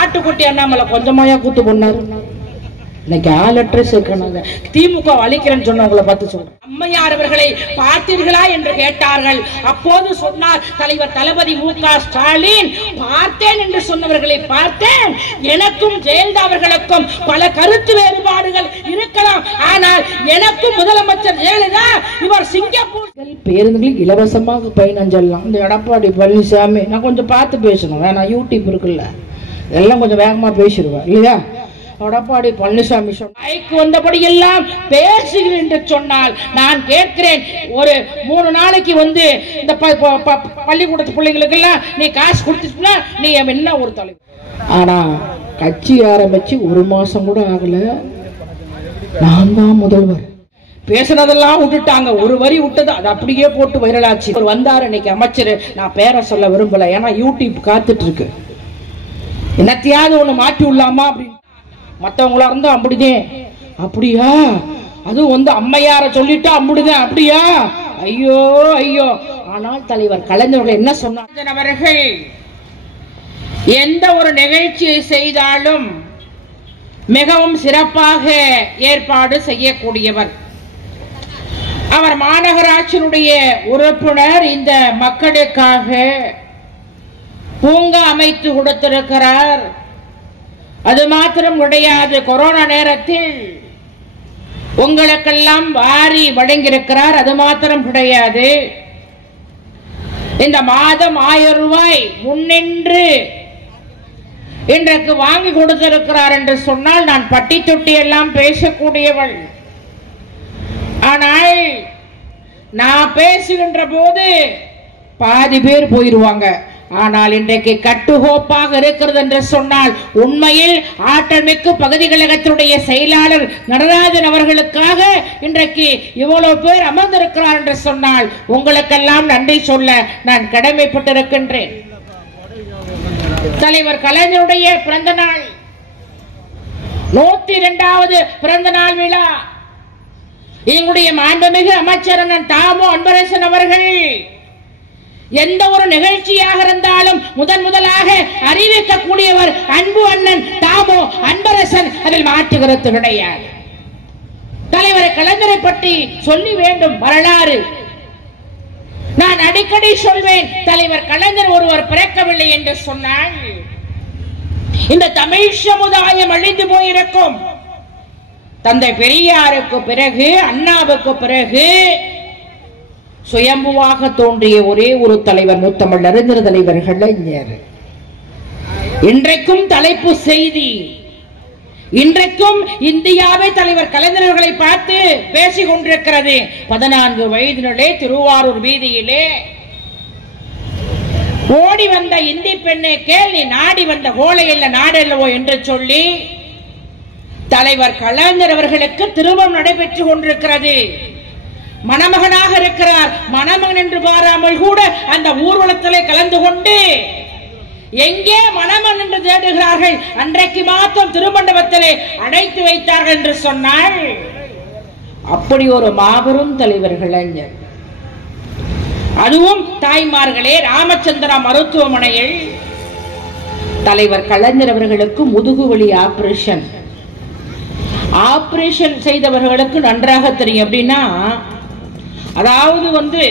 ஆட்டுக்குட்டி அண்ணாமலை கொஞ்சமாயா கூத்து பண்ணாரு. இன்னைக்கு ஆளற்ற சேர்க்கணும். திமுக அழிக்கிறேன்னு சொன்னவங்களை பார்த்து சொல்றேன். அம்மையார் அவர்களை பார்த்தீர்களா என்று கேட்டார்கள். அப்போது சொன்னார் தலைவர் தளபதி மு.க. ஸ்டாலின், பார்த்தேன் என்று சொன்னவர்களை பார்த்தேன். எனக்கும் ஜெயலலிதா அவர்களுக்கும் பல கருத்து வேறுபாடுகள் இருக்கலாம், ஆனால் எனக்கும் முதலமைச்சர் ஜெயலலிதா இவர் சிங்கப்பூர் பேருந்துகளில் இலவசமாக பயணம் செல்லலாம். இந்த எடப்பாடி பழனிசாமி நான் கொஞ்சம் பார்த்து பேசணும், வேணா யூடியூப் இருக்குல்ல, எல்லாம் கொஞ்சம் வேகமா பேசிடுவேன் இல்லையா? எடப்பாடி பழனிசாமி சொன்னாய்க்கு வந்தபடி எல்லாம் பேசுகிறேன் என்று சொன்னால் நான் கேட்கிறேன், ஒரு 3 நாளைக்கு வந்து இந்த பள்ளிக்கூடத்து பிள்ளைங்களுக்கு எல்லாம் நீ காசு கொடுத்துட்டா நீ என்ன ஒரு தலைவர்? ஆனா கட்சி ஆரம்பிச்சு 1 மாசம் கூட ஆகல, நான் தான் முதல்வர். பேசுனதெல்லாம் விட்டுட்டாங்க, ஒரு வரி விட்டது அது அப்படியே போட்டு வைரலாச்சு. அவர் வந்தாரு இன்னைக்கு அமைச்சர், நான் பேரை சொல்ல விரும்பல, ஏன்னா யூடியூப் காத்துட்டு இருக்கு, என்னத்தையாவது ஒண்ணு மாற்றி விடலாமா அப்படின்னு. மற்றவங்களா இருந்தா அப்படிதான், அப்படியா அதுவும் வந்து அம்மையார சொல்லிட்டா அப்படிதான், அப்படியா ஐயோ ஐயோ. ஆனால் தலைவர் கலைஞர்கள் என்ன சொன்னார்? அவர்கள் எந்த ஒரு நிகழ்ச்சியை செய்தாலும் மிகவும் சிறப்பாக ஏற்பாடு செய்யக்கூடியவர். அவர் மாநகராட்சியினுடைய உறுப்பினர். இந்த மக்களுக்காக பூங்கா அமைத்து கொடுத்திருக்கிறார். அது மாத்திரம் கிடையாது, கொரோனா நேரத்தில் உங்களுக்கெல்லாம் வாரி வழங்கியிருக்கிறார். அது மாத்திரம் கிடையாது, இந்த மாதம் 1000 ரூபாய் முன்னின்று இன்றைக்கு வாங்கி கொடுத்திருக்கிறார் என்று சொன்னால் நான் பட்டி தொட்டி எல்லாம் பேசக்கூடியவள். ஆனால் நான் பேசுகின்ற போது பாதி பேர் போயிருவாங்க. ஆனால் இன்றைக்கு கட்டுக்கோப்பாக இருக்கிறது என்று சொன்னால் உண்மையில் ஆற்றல் மிக்க பகுதி கழகத்தினுடைய செயலாளர் நடராஜன் அவர்களுக்காக இன்றைக்கு இவ்வளவு பேர் அமர்ந்திருக்கிறார் என்று சொன்னால் உங்களுக்கெல்லாம் நன்றி சொல்ல நான் கடமைப்பட்டிருக்கின்றேன். தலைவர் கலைஞருடைய பிறந்த நாள் 102வது பிறந்த நாள் விழா. எங்களுடைய மாண்புமிகு அமைச்சர் தாமோ அன்பரசன் அவர்கள் எந்த ஒரு நிகழ்ச்சியாக இருந்தாலும் முதலாக அறிவிக்கக்கூடியவர் அன்பு அண்ணன் தாமோ அன்பரசன், அதில் மாற்று கருத்து கிடையாது. தலைவர் கலைஞரை பற்றி சொல்லி வேண்டும் வரலாறு. நான் அடிக்கடி சொல்வேன், தலைவர் கலைஞர் ஒருவர் பிறக்கவில்லை என்று சொன்னால் இந்த தமிழ் சமுதாயம் அழிந்து போயிருக்கும். தந்தை பெரியாருக்கு பிறகு, அண்ணாவுக்கு பிறகு சுயம்புவாக தோன்றிய ஒரே ஒரு தலைவர் முத்தமிழ் அறிஞர் தலைவர் கலைஞர். இன்றைக்கும் தலைப்பு செய்தி, இன்றைக்கும் இந்தியாவை தலைவர் கலைஞர்களை பார்த்து பேசிக் கொண்டிருக்கிறது. 14 வயதினிலே திருவாரூர் வீதியிலே ஓடி வந்த இந்தி பெண்ணை கேள், நீ நாடி வந்த கோலை இல்ல நாடு அல்லவோ என்று சொல்லி தலைவர் கலைஞர் அவர்களுக்கு திருமணம் நடைபெற்றுக் கொண்டிருக்கிறது. மணமகனாக இருக்கிறார். மணமகன் என்று பாராமல் கூட அந்த ஊர்வலத்திலே கலந்து கொண்டு எங்கே மணமகன் என்று தேடுகிறார்கள். அன்றைக்கு மாத்திரம் திருமண்டபத்திலே அடைத்து வைத்தார்கள் என்று சொன்னால் அப்படி ஒரு மாபெரும் தலைவர் கலைஞர். அதுவும் தாய்மார்களே, ராமச்சந்திரா மருத்துவமனையில் தலைவர் கலைஞர் அவர்களுக்கு முதுகுவலி ஆபரேஷன் செய்தவர்களுக்கு நன்றாக தெரியும். அப்படின்னா அதாவது வந்து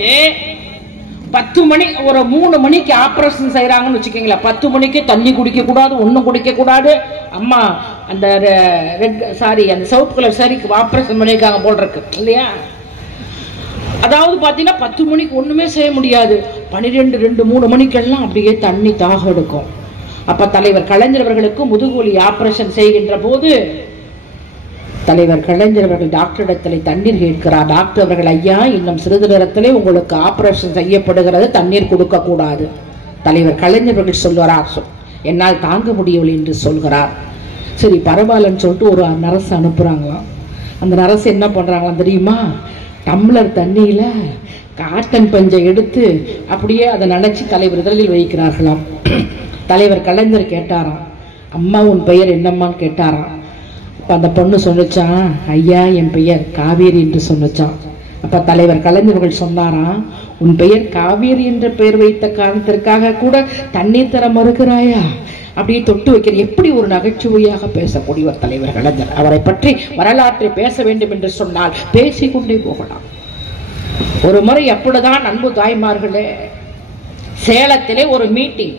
10 மணி ஒரு 3 மணிக்கு ஆபரேஷன் செய்யறாங்கன்னு வச்சுக்கீங்களா, 10 மணிக்கு தண்ணி குடிக்க கூடாது, ஒன்னும் குடிக்க கூடாது. அம்மா அந்த அந்த சவுத் கலர் சாரிக்கு ஆபரேஷன் பண்ணிருக்காங்க போல் இருக்கு இல்லையா? அதாவது பாத்தீங்கன்னா 10 மணிக்கு ஒண்ணுமே செய்ய முடியாது. 12, 2, 3 மணிக்கெல்லாம் அப்படியே தண்ணி தாக எடுக்கும். அப்ப தலைவர் கலைஞர் அவர்களுக்கு முதுகுவலி ஆபரேஷன் செய்கின்ற போது தலைவர் கலைஞர் அவர்கள் டாக்டரிடத்தில் தண்ணீர் கேட்கிறார். டாக்டர் அவர்கள், ஐயா இன்னும் சிறிது நேரத்திலே உங்களுக்கு ஆபரேஷன் செய்யப்படுகிறது, தண்ணீர் கொடுக்க கூடாது. தலைவர் கலைஞர் அவர்கள் சொல்கிறார், என்னால் தாங்க முடியவில்லை என்று சொல்கிறார். சரி பரவாயில்லன்னு சொல்லிட்டு ஒரு நர்ஸ் அனுப்புறாங்களாம். அந்த நர்ஸ் என்ன பண்றாங்களாம் தெரியுமா? டம்ளர் தண்ணியில காட்டன் பஞ்சை எடுத்து அப்படியே அதை நினைச்சு தலைவர் இதழில் வைக்கிறார்களாம். தலைவர் கலைஞர் கேட்டாராம், அம்மா உன் பெயர் என்னம்மான்னு கேட்டாராம். அந்த பொண்ணு சொன்னிச்சான், ஐயா என் பெயர் காவேரி என்று சொன்னிச்சான். அப்ப தலைவர் கலைஞர்கள் சொன்னாராம், உன் பெயர் காவேரி என்ற பெயர் வைத்த காரணத்திற்காக கூட தண்ணீர் தர மறுக்கிறாயா? அப்படியே தொட்டு வைக்கிற எப்படி ஒரு நகைச்சுவையாக பேசக்கூடிய ஒரு தலைவர் கலைஞர். அவரை பற்றி வரலாற்றை பேச வேண்டும் என்று சொன்னால் பேசிக்கொண்டே போகலாம். ஒரு முறை அப்படிதான் அன்பு தாய்மார்களே, சேலத்திலே ஒரு மீட்டிங்.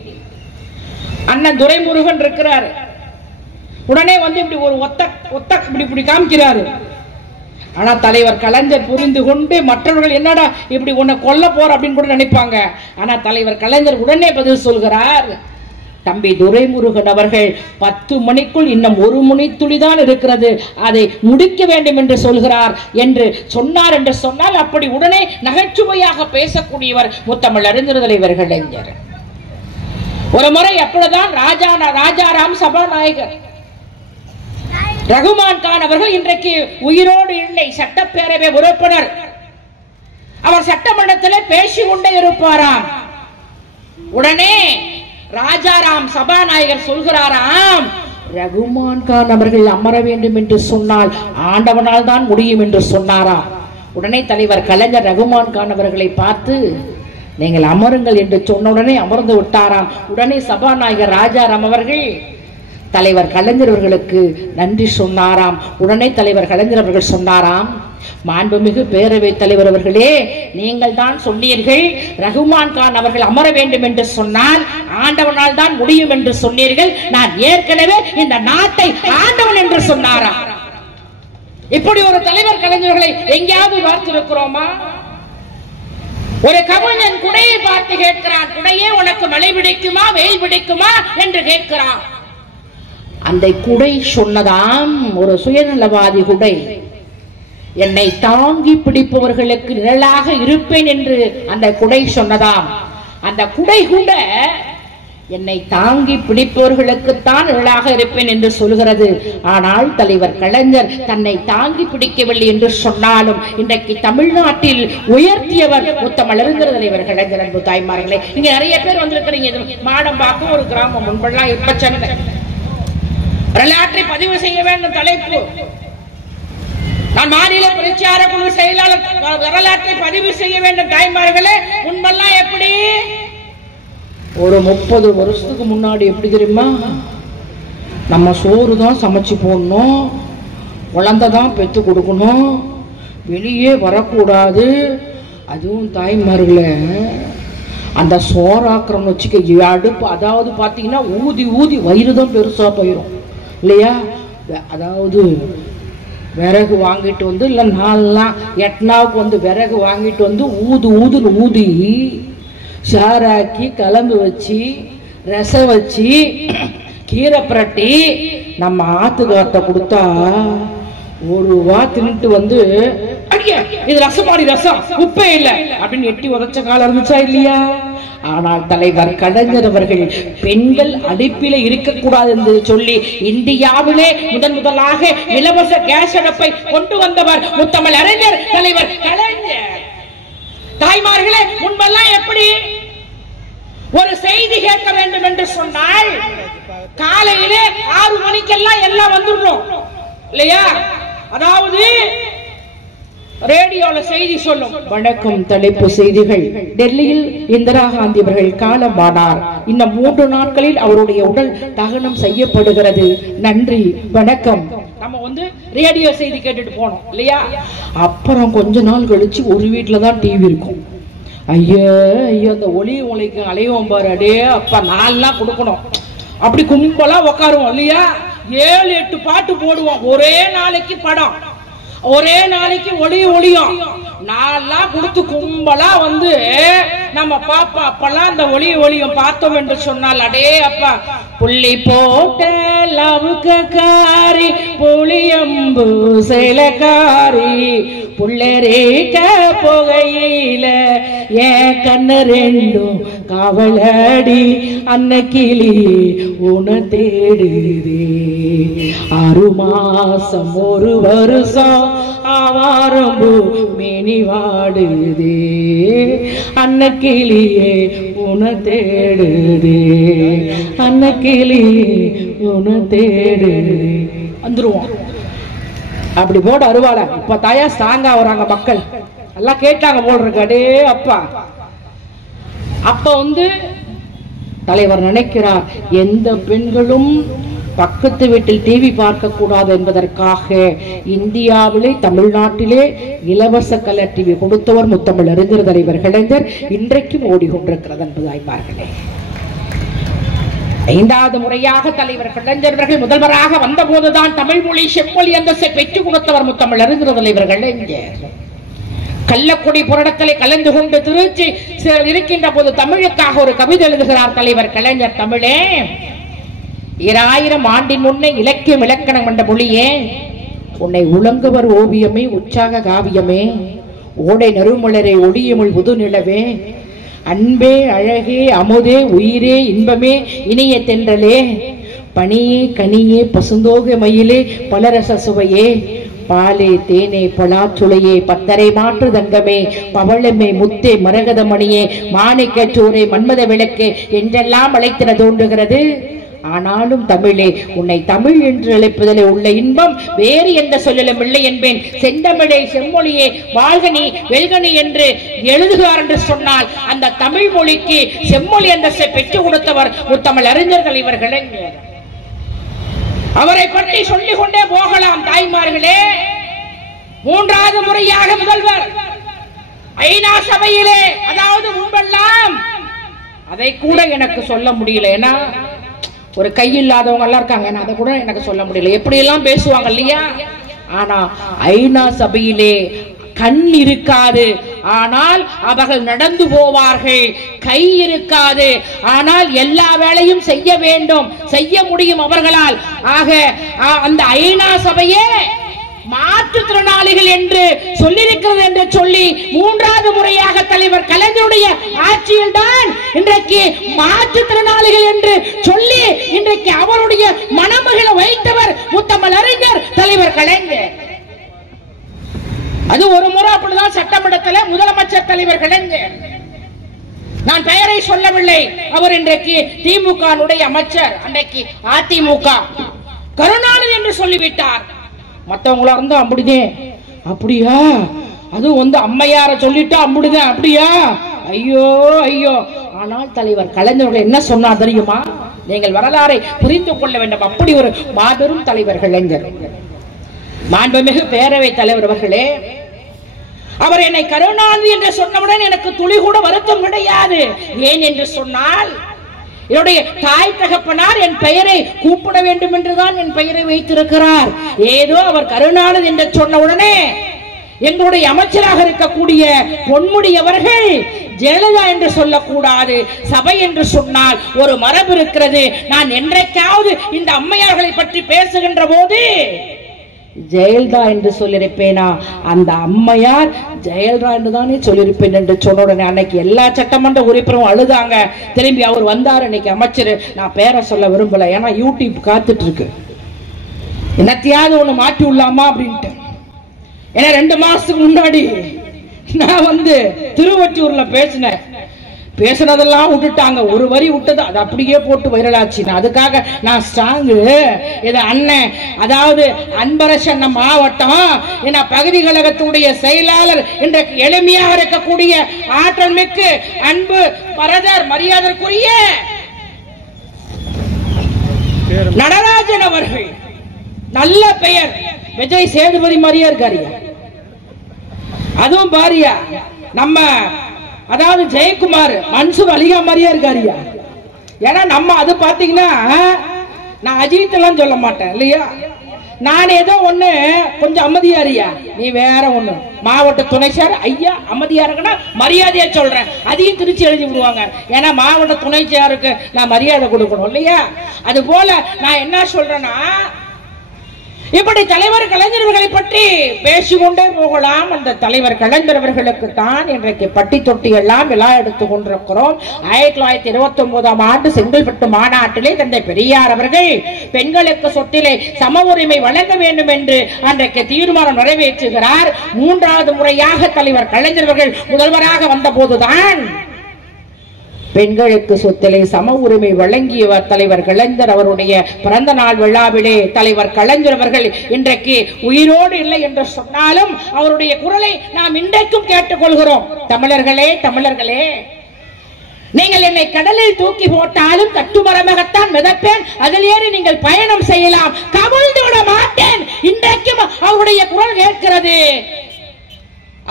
அண்ணன் துரைமுருகன் இருக்கிறார். உடனே வந்து இப்படி ஒரு ஒத்த இப்படி காமிக்கிறாரு. ஆனா தலைவர் கலைஞர் புரிந்து கொண்டு மற்றவர்கள் என்னடா இப்படி உன்னை கொல்ல போற அப்படின்னு கூட நினைப்பாங்க. ஆனா தலைவர் கலைஞர் உடனே பதில் சொல்கிறார், தம்பி துரைமுருகன் அவர்கள் 10 மணிக்குள் இன்னும் 1 மணித்துளிதான் இருக்கிறது, அதை முடிக்க வேண்டும் என்று சொல்கிறார் என்று சொன்னார். என்று சொன்னால் அப்படி உடனே நகைச்சுவையாக பேசக்கூடியவர் முத்தமிழ் அறிஞர் தலைவர் கலைஞர். ஒரு முறை அப்பொழுதுதான் ராஜாராம் சபாநாயகர் ரகுமான் கான் அவர்கள் இன்றைக்கு உயிரோடு இல்லை, சட்டப்பேரவை உறுப்பினர். அவர் சட்டமன்றத்தில் பேசிக் கொண்டே இருப்பாராம். உடனே ராஜாராம் சபாநாயகர் சொல்கிறாராம், ரகுமான் கான் அவர்கள் அமர வேண்டும் என்று சொன்னால் ஆண்டவனால் தான் முடியும் என்று சொன்னாராம். உடனே தலைவர் கலைஞர் ரகுமான் கான் அவர்களை பார்த்து, நீங்கள் அமருங்கள் என்று சொன்ன உடனே அமர்ந்து விட்டாராம். உடனே சபாநாயகர் ராஜாராம் அவர்கள் தலைவர் கலைஞர் அவர்களுக்கு நன்றி சொன்னாராம். உடனே தலைவர் கலைஞர் அவர்கள் சொன்னாராம், மாண்புமிகு பேரவைத் தலைவர் அவர்களே, நீங்கள் தான் சொன்னீர்கள் ரகுமான் கான் அவர்கள் அமர வேண்டும் என்று சொன்னால் ஆண்டவனால் தான் முடியும் என்று சொன்னீர்கள். நான் ஏற்கனவே இந்த நாட்டை ஆண்டவன் என்று சொன்னாராம். இப்படி ஒரு தலைவர் கலைஞர்களை எங்கேயாவது பார்த்திருக்கிறோமா? ஒரு கவிஞன் குடையை பார்த்து கேட்கிறான், குடையே உனக்கு மழை பிடிக்குமா வெயில் பிடிக்குமா என்று கேட்கிறான். அந்த குடை சொன்னதாம், ஒரு சுயநலவாதி குடை, என்னை தாங்கி பிடிப்பவர்களுக்கு நிழலாக இருப்பேன் என்று அந்த குடை சொன்னதாம். அந்த குடை கூட என்னை தாங்கி பிடிப்பவர்களுக்குத்தான் நிழலாக இருப்பேன் என்று சொல்கிறது. ஆனால் தலைவர் கலைஞர் தன்னை தாங்கி பிடிக்கவில்லை என்று சொன்னாலும் இன்றைக்கு தமிழ்நாட்டில் உயர்த்தியவர் முத்தமிழ் அறிஞர் தலைவர் கலைஞர். அன்பு தாய்மார்களே, இங்க நிறைய பேர் வந்திருக்கிறீங்க. மாடம்பாக்கம் ஒரு கிராமம், முன்பெல்லாம் இப்ப சென்னை. வரலாற்றை பதிவு செய்ய வேண்டும் தலைப்பு. நான் மாநில பிரச்சார குழு செயலாளர். வரலாற்றை பதிவு செய்ய வேண்டும் தாய்மார்களே. முன்பெல்லாம் எப்படி, ஒரு 30 வருஷத்துக்கு முன்னாடி எப்படி தெரியுமா, நம்ம சோறு தான் சமைச்சு போடணும், குழந்தை தான் பெற்று கொடுக்கணும், வெளியே வரக்கூடாது. அதுவும் தாய்மார்களே, அந்த சோறாக்குறோம்னு வச்சுக்க அடுப்பு, அதாவது பார்த்தீங்கன்னா ஊதி ஊதி வயிறு தான் பெருசா போயிடும் இல்லையா? அதாவது விறகு வாங்கிட்டு வந்து, இல்லை 8 வந்து விறகு வாங்கிட்டு வந்து ஊதுன்னு ஊதி சாராக்கி கலந்து வச்சு ரசம் வச்சு கீரை பிரட்டி நம்ம ஆத்துக்கார்ட்ட கொடுத்தா ஒரு வா தின்னுட்டு வந்து, அடிய இது ரசமாடி ரசம் உப்பே இல்லை அப்படின்னு எட்டி உதச்ச காலம் இருந்துச்சா இல்லையா? ஆனால் தலைவர் கலைஞர் அவர்கள் பெண்கள் அடுப்பில இருக்கக்கூடாது என்று சொல்லி இந்தியாவிலே முதலாக இலவச கேஸ் அடுப்பை கொண்டு வந்தவர் முத்தமிழ் அறிஞர் தலைவர் கலைஞர். தாய்மார்களே, முன்பெல்லாம் எப்படி, ஒரு செய்தி கேட்க வேண்டும் என்று சொன்னால் காலையிலே 6 மணிக்கெல்லாம் எல்லாம் வந்துடுறோம் இல்லையா? அதாவது ரேடியோல செய்தி சொல்லும், வணக்கம் தலைப்பு செய்திகள், டெல்லியில் இந்திரா காந்தி அவர்கள் காலமானார், இன்னும் 3 நாட்களில் அவருடைய உடல் தகனம் செய்யப்படுகிறது, நன்றி வணக்கம். நம்ம வந்து ரேடியோ செய்தி கேட்டுட்டு போனோம் இல்லையா? அப்புறம் கொஞ்ச நாள் கழிச்சு ஒரு வீட்டுல தான் டிவி இருக்கும். ஐயோ அந்த ஒளி ஒளிக்கு அலைவோம் பாரு, அடே அப்பா 4 நாள் கொடுக்கணும். அப்படி கும்பலா உட்காருவோம் இல்லையா? 7-8 பாட்டு போடுவோம். ஒரே நாளைக்கு படம், ஒரே நாளைக்கு ஒளியும் 4 நாள் கொடுத்து கும்பலா வந்து நம்ம பாப்பா. அப்பெல்லாம் அந்த ஒளியும் பார்த்தோம் என்று சொன்னால், அடே அப்பா, புள்ளி போட்ட லவுக்காரி புளியம்பு சேலக்காரி புள்ளரேக்க போகையில என் கண்ணு 2 காவலடி அன்னக்கிளி உன தேடுதே, 6 மாசம் 1 வருஷம் ஆவாரம்பு மேனி வாடுதே, அன்னக்கிளியே உன தேடுதே, அன்னக்கிளியே உன தேடுதே. வந்துருவோம் அப்படி போட்டு அருவாள. இப்ப தாயா ஸ்ட்ராங்கா வராங்க மக்கள் எல்லாம் கேட்டாங்க போல் இருக்கு. அடே அப்பா, அப்ப வந்து தலைவர் நினைக்கிறார், எந்த பெண்களும் பக்கத்து வீட்டில் டிவி பார்க்க கூடாது என்பதற்காக இந்தியாவிலே தமிழ்நாட்டிலே இலவச கலர் டிவி கொடுத்தவர் முத்தமிழ் அறிஞர் தலைவர் கலைஞர். இன்றைக்கும் ஓடிக்கொண்டிருக்கிறது என்பது ஆய்வார்களே. 5வது முறையாக தலைவர் கலைஞர் அவர்கள் முதல்வராக வந்த போதுதான் தமிழ் மொழி செம்மொழி அந்தஸ்தை பெற்றுக் கொடுத்தவர் முத்தமிழ் அறிஞர் தலைவர் கலைஞர். கள்ளக்குடி புரடத்திலே கலந்து கொண்டு திருச்சி இருக்கின்ற போது தமிழுக்காக ஒரு கவிதை எழுதுகிறார் தலைவர் கலைஞர். தமிழே, 2000 ஆண்டின் முன்னே இலக்கியம் இலக்கணம் என்ற மொழியே, உன்னை உலங்குவர் ஓவியமே உற்சாக காவியமே, ஓடை நறுமலரே ஒளியமுள் புது நிலவே, அன்பே அழகே அமுதே உயிரே இன்பமே இனிய தென்றலே, பனியே கனியே பசுந்தோக மயிலே பலரச சுவையே, பாலே தேனே பலாச்சுளையே பத்தரை மாற்று தங்கமே பவளமே முத்தே மரகத மணியே மாணிக்கச்சோரே மன்மத விளக்கே என்றெல்லாம் அழைத்திட தோன்றுகிறது. ஆனாலும் தமிழே, உன்னை தமிழ் என்று அழைப்பதில் உள்ள இன்பம் வேறு எந்த சொல்லிலும் இல்லை என்பேன். செந்தமிழே செம்மொழியே வாழ்கனி வெல்கனி என்று எழுதுகிறார் என்று சொன்னால் அந்த தமிழ் மொழிக்கு செம்மொழி அந்தஸ்தை பெற்றுக் கொடுத்தவர் முத்தமிழ் அறிஞர் தலைவர் கலைஞர். அவரை பற்றி சொல்லிக் கொண்டே போகலாம் தாய்மார்களே. 3வது முறையாக முதல்வர் ஐநா சபையிலே, அதாவது முன்பெல்லாம் அதை கூட எனக்கு சொல்ல முடியல, ஏன்னா ஒரு கை இல்லாதவங்க எல்லாம் இருக்காங்க, அதை கூட எனக்கு சொல்ல முடியல, எப்படி எல்லாம் பேசுவாங்க இல்லையா. ஆனா ஐநா சபையிலே கண் இருக்காது, ஆனால் அவர்கள் நடந்து போவார்கள். கை இருக்காது, ஆனால் எல்லா வேலையும் செய்ய வேண்டும், செய்ய முடியும் அவர்களால். ஆக அந்த ஐநா சபையே மாற்றுத்திறனாளிகள் என்று சொல்லியிருக்கிறது என்று சொல்லி 3வது முறையாக தலைவர் கலைஞருடைய ஆட்சியில் தான் இன்றைக்கு மாற்றுத்திறனாளிகள் என்று சொல்லி இன்றைக்கு அவருடைய மணமகளை வைத்தவர் முத்தமிழ் அறிஞர் தலைவர் கலைஞர். அது ஒரு முறை அப்படிதான் சட்டமன்றத்தில் முதலமைச்சர் தலைவர் கலைஞர். நான் பெயரை சொல்லவில்லை, அவர் இன்றைக்கு திமுக அமைச்சர், அன்றைக்கு அதிமுக கருணாநிதி என்று சொல்லிவிட்டார். மற்றவங்களா இருந்தா அப்படிதான், அப்படியா, அது அம்மையார சொல்லிட்டா அப்படிதான், அப்படியா, ஐயோ ஐயோ. ஆனால் தலைவர் கலைஞர் என்ன சொன்னார் தெரியுமா? நீங்கள் வரலாறை புரிந்து கொள்ள வேண்டும். அப்படி ஒரு மாபெரும் தலைவர் கலைஞர். மாண்புமிகு பேரவை தலைவர் அவர்களே, அவர் என்னை கருணாநிதி என்று சொன்னவுடன் எனக்கு துளி கூட வருத்தம் கிடையாது. ஏன் என்று சொன்னால், என்னுடைய தாய் தகப்பனார் என் பெயரை கூப்பிட வேண்டும் என்றுதான் என் பெயரை வைத்திருக்கிறார். ஏதோ அவர் கருணாநிதி என்று சொன்ன உடனே எங்களுடைய அமைச்சராக இருக்கக்கூடிய பொன்முடி அவர்கள் ஜெயலலிதா என்று சொல்லக்கூடாது, சபை என்று சொன்னால் ஒரு மரபு இருக்கிறது. நான் என்றைக்காவது இந்த அம்மையார்களை பற்றி பேசுகின்ற போது ஜெயலலிதா என்று சொல்லியிருப்பேனா? அந்த அம்மையார் ஜெயலலிதா என்று தானே சொல்லியிருப்பேன் என்று சொன்ன உடனே அன்னைக்கு எல்லா சட்டமன்ற உறுப்பினரும் அழுதாங்க. திரும்பி அவர் வந்தார் அன்னைக்கு அமைச்சர். நான் பேரை சொல்ல விரும்பல, ஏன்னா யூடியூப் காத்துட்டு இருக்கு, என்னத்தையாவது ஒண்ணு மாற்றி விடலாமா அப்படின்ட்டு. ஏன்னா 2 மாசத்துக்கு முன்னாடி நான் திருவொற்றியூர்ல பேசினதெல்லாம் விட்டுட்டாங்க. ஒரு வரி விட்டது, அது அப்படியே போட்டு வைரலாச்சு. அதுக்காக நான் ஸ்ட்ராங்கு இது அண்ணன், அதாவது அன்பரசன் மாவட்டம் என பகுதி கழகத்துடைய செயலாளர் இன்றைக்கு எளிமையாக இருக்கக்கூடிய ஆற்றல் மிக்கு அன்பு பரதர் மரியாதைக்குரிய நடராஜன் அவர்கள், நல்ல பெயர், விஜய் சேதுபதி மாதிரியா இருக்காரியா, அதுவும் பாரியா நம்ம அதாவது ஜெயக்குமார் மன்சூர் அலிகா மாதிரியா இருக்காரியா. ஏன்னா நம்ம அது பாத்தீங்கன்னா, நான் அஜித் எல்லாம் சொல்ல மாட்டேன் இல்லையா, நான் ஏதோ ஒண்ணு கொஞ்சம் அமைதியாரியா, நீ வேற ஒண்ணு மாவட்ட துணை சார் ஐயா அமைதியா இருக்குன்னா மரியாதையா சொல்றேன், அதையும் திருச்சி எழுதி விடுவாங்க. ஏன்னா மாவட்ட துணை சாருக்கு நான் மரியாதை கொடுக்கணும் இல்லையா. அது போல நான் என்ன சொல்றேன்னா, இப்படி தலைவர் கலைஞர்களை பற்றி பேசிக்கொண்டே போகலாம். அந்த தலைவர் கலைஞர்களுக்கு தான் இன்றைக்கு பட்டி தொட்டி எல்லாம் விழா எடுத்துக் கொண்டிருக்கிறோம். 1929ஆம் ஆண்டு செங்கல்பட்டு மாநாட்டிலே தந்தை பெரியார் அவர்கள் பெண்களுக்கு சொத்திலே சம உரிமை வழங்க வேண்டும் என்று அன்றைக்கு தீர்மானம் நிறைவேற்றுகிறார். 3வது முறையாக தலைவர் கலைஞர்கள் முதல்வராக வந்த போதுதான் பெண்களுக்கு சொத்திலே சம உரிமை வழங்கியவர் தலைவர் கலைஞர். அவருடைய பிறந்த நாள் விழாவிலே தலைவர் கலைஞர் அவர்கள் இன்றைக்கு உயிரோடு இல்லை என்று சொன்னாலும் அவருடைய குரலை நாம் இன்றைக்கும் கேட்டுக்கொள்கிறோம். தமிழர்களே, தமிழர்களே, நீங்கள் என்னை கடலில் தூக்கி போட்டாலும் கட்டுமரமாகத்தான் மிதப்பேன், அதில் ஏறி நீங்கள் பயணம் செய்யலாம், கவிழ்ந்து விட மாட்டேன். இன்றைக்கும் அவருடைய குரல் கேட்கிறது.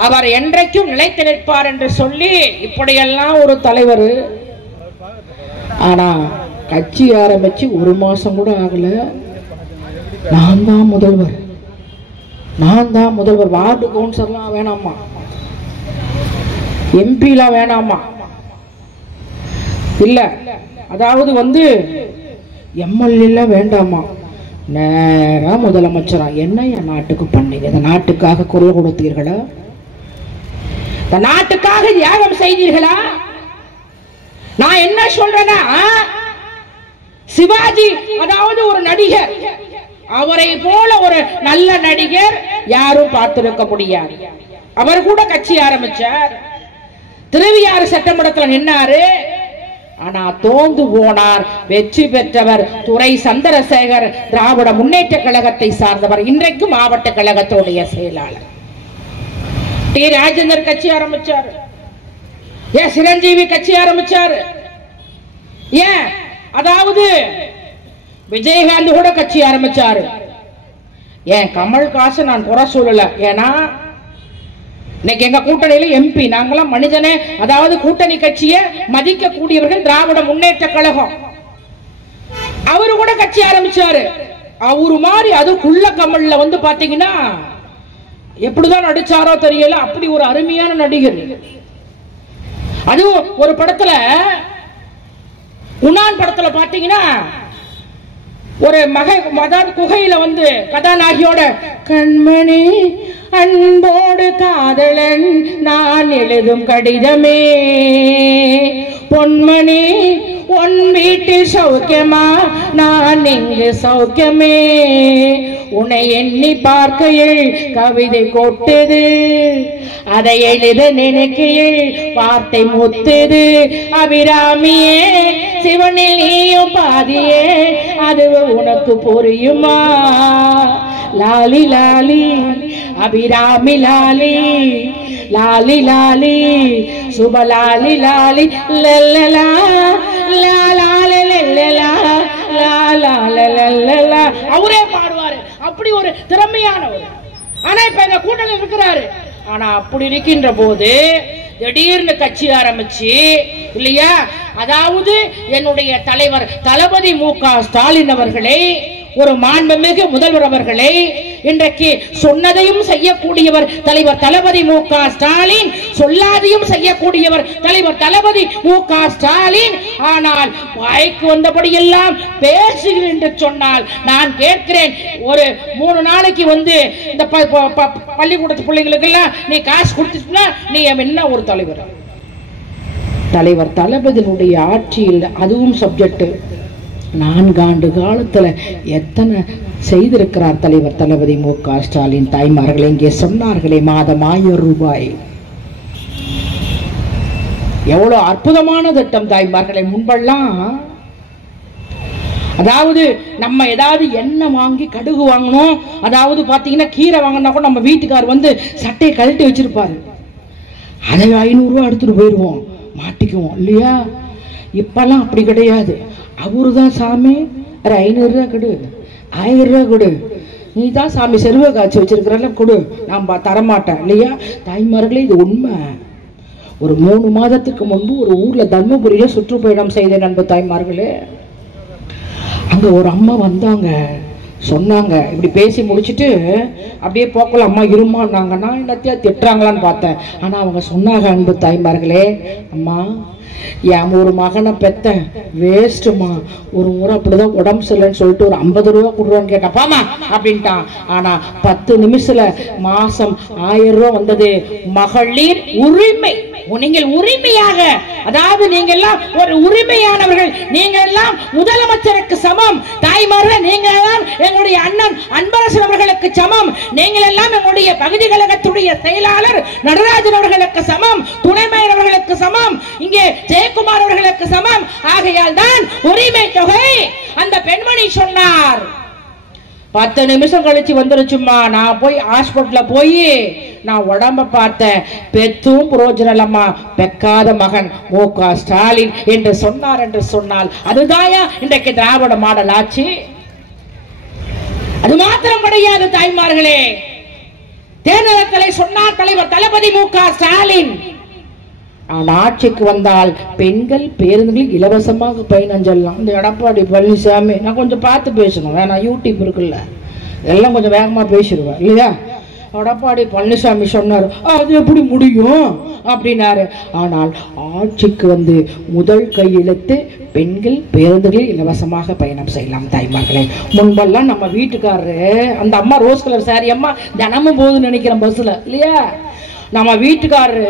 அவர் என்றைக்கும் நிலைத்து நிற்பார் என்று சொல்லி இப்படியெல்லாம் ஒரு தலைவர். ஆனா கட்சி ஆரம்பிச்சு ஒரு மாசம் கூட ஆகல, நான் தான் முதல்வர், நான் தான் முதல்வர். வார்டு கவுன்சிலர்லாம் வேணாமா, எம்பிலாம் வேணாமா, இல்ல அதாவது எம்எல்ஏ வேண்டாமா, நேரா முதலமைச்சரா. என்ன என் நாட்டுக்கு பண்ணீங்க? இந்த நாட்டுக்காக குரல் கொடுத்தீர்களா? இந்த நாட்டுக்காக தியாகம் செய்தீர்களா? நான் என்ன சொல்றேன்னா, சிவாஜி அதாவது ஒரு நடிகர், அவரை போல ஒரு நல்ல நடிகர் யாரும் பார்த்திருக்க முடியாது. அவர் கூட கட்சி ஆரம்பிச்சார், திருவையாறு சட்டமன்றத்தில் நின்னாரு. ஆனா தோந்து போனார். வெற்றி பெற்றவர் துரை சந்திரசேகர், திராவிட முன்னேற்ற கழகத்தை சார்ந்தவர், இன்றைக்கு மாவட்ட கழகத்துடைய செயலாளர். டி ராஜேந்தர் கட்சி ஆரம்பிச்சார், ஏன் சிரஞ்சீவி கட்சி ஆரம்பிச்சார், ஏன் அதாவது விஜயகாந்த் கூட கட்சி ஆரம்பிச்சாரு. ஏன் கமல்ஹாசன் நான் குறை சொல்லல, ஏன்னா இன்னைக்கு எங்க கூட்டணியில எம்பி நாங்களாம் மனிதனே, அதாவது கூட்டணி கட்சியை மதிக்க கூடியவர்கள் திராவிட முன்னேற்ற கழகம். அவரு கூட கட்சி ஆரம்பிச்சாரு. அவரு மாதிரி அது குள்ள கமல்ல பாத்தீங்கன்னா எப்படிதான் நடிச்சாரோ தெரியல, அப்படி ஒரு அருமையான நடிகர். அதுவும் ஒரு படத்துல, குணான் படத்துல பாத்தீங்கன்னா ஒரு அதாவது குகையில கதாநாயகியோட கண்மணி அன்போடு காதலன் நான் எழுதும் கடிதமே, பொன்மணி உன் வீட்டில் சௌக்கியமா நான் இங்கு சௌக்கியமே, உன்னை எண்ணி பார்க்கையில் கவிதை கொட்டுது, அதை எழுத நினைக்கையில் வார்த்தை முத்துது, அபிராமியே சிவனில் நீயும் பாதியே அது உனக்கு புரியுமா, லாலி லாலி அபிராமி லாலி லாலி லாலி சுபலாலி லாலி லல்லலா அவரே பாடுவாரு. அப்படி ஒரு திறமையானவர். ஆனா இப்ப எங்க கூட்டணி இருக்கிறாரு. ஆனா அப்படி இருக்கின்ற போது திடீர்னு கட்சி ஆரம்பிச்சு இல்லையா, அதாவது என்னுடைய தலைவர் தளபதி மு.க. ஸ்டாலின் அவர்களை, ஒரு மாண்புமிகு முதல்வர் அவர்களை இன்றைக்கு சொன்னதையும் செய்யக்கூடியவர் தலைவர் தளபதி மு.க. ஸ்டாலின், சொல்லாதையும் செய்யக்கூடியவர் தலைவர் தளபதி மு.க. ஸ்டாலின். ஆனால் வாய்க்கு வந்தபடியெல்லாம் பேசுகிறேன் என்று சொன்னால் நான் கேட்கிறேன், ஒரு 3 நாளைக்கு இந்த பள்ளிக்கூடத்து பிள்ளைங்களுக்கு எல்லாம் நீ காசு கொடுத்துட்டா நீ என்ன ஒரு தலைவர்? தலைவர் தளபதியினுடைய ஆட்சியில் அதுவும் சப்ஜெக்ட் 4 ஆண்டு காலத்துல எத்தனை செய்திருக்கிறார் தலைவர் தளபதி மு.க. ஸ்டாலின். தாய்மார்கள் இங்கே சொன்னார்களே, மாதம் 1000 ரூபாய், எவ்வளவு அற்புதமான திட்டம் தாய்மார்களை. முன்பெல்லாம் அதாவது நம்ம ஏதாவது எண்ணெய் வாங்கி கடுகு வாங்கணும், அதாவது பாத்தீங்கன்னா கீரை வாங்கினா கூட நம்ம வீட்டுக்கார் சட்டையை கழட்டி வச்சிருப்பாரு, அதை 500 ரூபாய் எடுத்துட்டு போயிடுவோம், மாட்டிக்குவோம் இல்லையா. இப்பெல்லாம் அப்படி கிடையாது. அவருதான் சாமி, 500 ரூபாய் கொடு, 1000 ரூபாய் கொடு, நீ தான் சாமி செல்வ காட்சி வச்சிருக்கிறல்ல கொடு, நான் தரமாட்டேன் இல்லையா. தாய்மார்களே இது உண்மை. ஒரு 3 மாதத்துக்கு முன்பு ஒரு ஊர்ல தர்மபுரியில சுற்றுப்பயணம் செய்த நண்பு தாய்மார்களே, அங்க ஒரு அம்மா வந்தாங்க, சொன்னாங்க, இப்படி பேசி முடிச்சுட்டு அப்படியே போக்கல அம்மா இருமான்னாங்க. நான் என்னத்தையா திட்டுறாங்களான்னு பார்த்தேன். ஆனா அவங்க சொன்னாங்க, அன்பு தாய்மார்களே, அம்மா என் ஒரு மகனை பெத்த வேஸ்ட்டுமா, ஒரு முறை அப்படிதான் உடம்பு சரியில்லைன்னு சொல்லிட்டு ஒரு 50 ரூபா கொடுறான்னு கேட்டா, பாமா அப்படின்ட்டான். ஆனா 10 நிமிஷத்துல மாசம் 1000 ரூபாய் வந்தது. மகளிர் உரிமை, நீங்கள் உரிமையாக, அதாவது நீங்க எல்லாம் ஒரு உரிமையானவர்கள், நீங்க எல்லாம் முதலமைச்சருக்கு சமம். தாய்மார்கள் நீங்க எல்லாம் எங்களுடைய அண்ணன் அன்பரசன் அவர்களுக்கு சமம். நீங்கள் எல்லாம் எங்களுடைய பகுதி கழகத்துடைய செயலாளர் நடராஜன் அவர்களுக்கு சமம், துணை மேயர் அவர்களுக்கு சமம், இங்கே ஜெயக்குமார் அவர்களுக்கு சமம். ஆகையால் தான் உரிமை தொகை. அந்த பெண்மணி சொன்னார், 10 நிமிஷம் கழிச்சு வந்துருச்சுமா. நான் போய் ஹாஸ்பிட்டல்ல போய் நான் உடம்ப பார்த்தேன். பெத்தும் புரோஜனம் இல்லம்மா, பெக்காத மகன் மு.க. ஸ்டாலின் என்று சொன்னார் என்று சொன்னால் அதுதான் இன்றைக்கு திராவிட மாடல் ஆட்சி. அது மாத்திரம் கிடையாது தாய்மார்களே. தேர்தலை சொன்னார் தலைவர் தளபதி மு.க. ஸ்டாலின். ஆட்சிக்கு வந்தால் பெண்கள் பேருந்துகளில் இலவசமாக பயணம் செல்லலாம். இந்த எடப்பாடி பழனிசாமி நான் கொஞ்சம் பார்த்து பேசணும், வேணா யூடியூப் இருக்குல்ல, எல்லாம் கொஞ்சம் வேகமா பேசிடுவேன் இல்லையா. எடப்பாடி பழனிசாமி சொன்னார் அது எப்படி முடியும் அப்படின்னாரு. ஆனால் ஆட்சிக்கு வந்து முதல் கையெழுத்து பெண்கள் பேருந்துகளில் இலவசமாக பயணம் செய்யலாம். தாய்மார்களே, முன்பெல்லாம் நம்ம வீட்டுக்காரரு அந்த அம்மா ரோஸ் கலர் சாரி அம்மா தினமும் போகுதுன்னு நினைக்கிறேன் பஸ்ல இல்லையா, நம்ம வீட்டுக்காரரு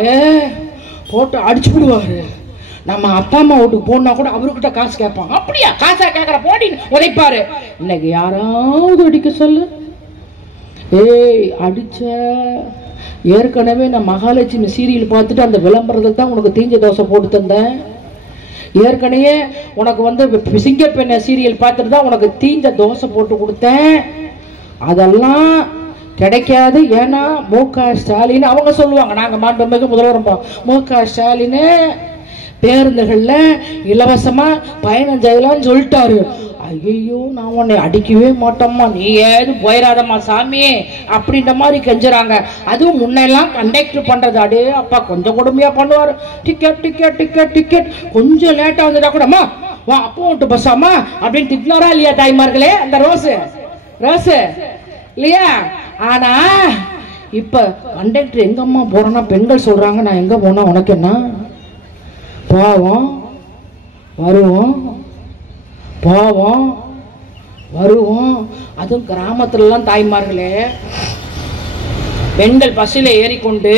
போட்டு அடிச்சு விடுவாரு. நம்ம அப்பா அம்மா வீட்டுக்கு போனா கூட அவர்கிட்ட காசு கேட்பாங்க. அப்படியா காசா கேட்கற போடி உதைப்பாரு. இன்னைக்கு யாராவது அடிக்க சொல்லு, ஏய் அடிச்ச. ஏற்கனவே நான் மகாலட்சுமி சீரியல் பார்த்துட்டு அந்த விளம்பரத்தில் தான் உனக்கு தீஞ்ச தோசை போட்டு தந்தேன். ஏற்கனவே உனக்கு வந்து சிங்கப்பெண்ண சீரியல் பார்த்துட்டு தான் உனக்கு தீஞ்ச தோசை போட்டு கொடுத்தேன். அதெல்லாம் கிடைக்காது. ஏன்னா மு.க. ஸ்டாலின் அவங்க சொல்லுவாங்க, நாங்க மாண்புமிகு முதல்வர் மு.க. ஸ்டாலின் பேருந்துகள்ல இலவசமா பயணம் செய்யலாம்னு சொல்லிட்டாரு. ஐயோ நான் உன்னை அடிக்கவே மாட்டோம்மா, நீ ஏது போயிடாதம்மா சாமி அப்படின்ற மாதிரி கெஞ்சுறாங்க. அதுவும் முன்னெல்லாம் கண்டக்டர் பண்றது அடே அப்பா கொஞ்சம் கொடுமையா பண்ணுவாரு. டிக்கெட் டிக்கெட் டிக்கெட் டிக்கெட் கொஞ்சம் லேட்டா வந்துட்டா கூட அம்மா வா அப்போ விட்டு பஸ்ஸாமா அப்படின்னு திட்டினாரா இல்லையா தாய்மார்களே அந்த ரோஸு ரோஸு இல்லையா. ஆனா இப்ப கண்டக்டர் எங்கம்மா போறேன்னா பெண்கள் சொல்றாங்க, நான் எங்க போனா உனக்கு என்ன, போவோம் வருவோம் போவோம் வருவோம். அதுவும் கிராமத்துல எல்லாம் தாய்மார்களே பெண்கள் பஸ்ஸில் ஏறிக்கொண்டு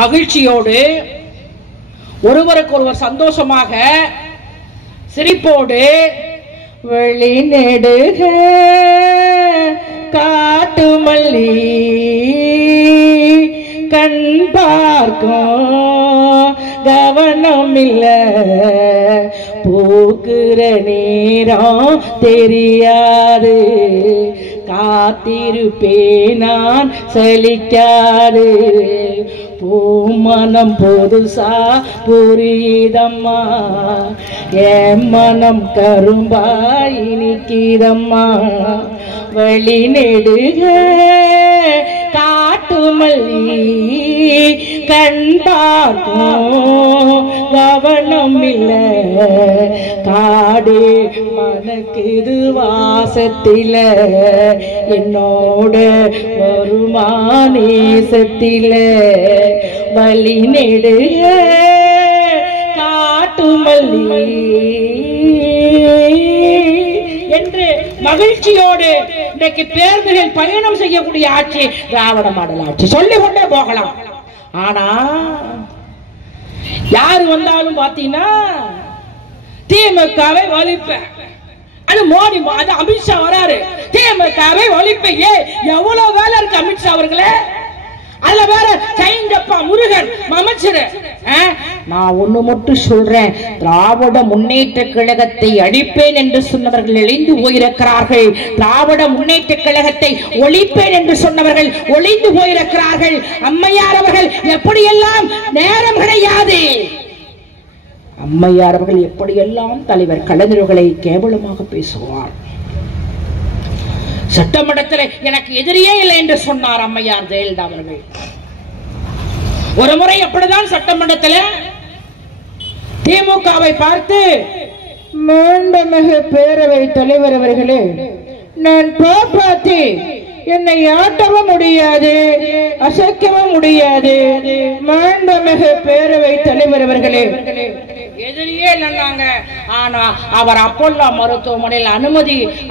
மகிழ்ச்சியோடு ஒருவருக்கு ஒருவர் சந்தோஷமாக சிரிப்போடு வெளிநெடுக காட்டு மல்லி கண் பார்க்கும் கவனம் இல்ல பூக்குற நேரம் தெரியாது காத்திருப்பே நான் சலிக்காது பூமனம் புதுசா புரியுதம்மா என் மனம் கரும்பாய் இனிக்குதம்மா வழி நெடுக காட்டு மல்லி கண் பார்க்கும் கவனம் இல்ல காடு மனக்குது வாசத்தில என்னோட வருமானேசத்தில வழி நெடுக காட்டு மல்லி என்று மகிழ்ச்சியோடு இன்றைக்கு பேருந்துகள் பயணம் செய்யக்கூடிய ஆட்சி திராவிட மாடல் ஆட்சி. சொல்லிக் கொண்டே போகலாம். ஆனா யாரு வந்தாலும் பாத்தீங்கன்னா திமுகவை ஒழிப்பேன், அது மோடி அது அமித்ஷா வராரு திமுகவை ஒழிப்பேன். எவ்வளவு வேலை இருக்கு அமித்ஷா அவர்களே, அதுல வேற கைங்கப்பா முருகன் அமைச்சர். நான் ஒண்ணு மட்டும் சொல்றேன், திராவிட முன்னேற்ற கழகத்தை அழிப்பேன் என்று சொன்னவர்கள் எழுந்து போயிருக்கிறார்கள். திராவிட முன்னேற்ற கழகத்தை ஒழிப்பேன் என்று சொன்னவர்கள் ஒளிந்து போயிருக்கிறார்கள். அம்மையார் அவர்கள் எப்படியெல்லாம் நேரம் கிடையாது. அம்மையார் அவர்கள் எப்படியெல்லாம் தலைவர் கலைஞர்களை கேவலமாக பேசுவார். சட்டமன்றத்தில் எனக்கு எதிரியே இல்லை என்று சொன்னார் அம்மையார் ஜெயலலிதா அவர்கள். ஒரு முறை அப்படிதான் சட்டமன்றத்தில் திமுகவை பார்த்து, மாண்புமிகு பேரவை தலைவர் அவர்களே, நான் பாப்பாத்தி என்னை ஆட்டவும் முடியாது அசைக்கவும் முடியாது. மாண்புமிகு பேரவை தலைவர் அவர்களே, எதிரியே இல்லைன்னாங்க. ஆனா அவர் அப்போல்லோ மருத்துவமனையில்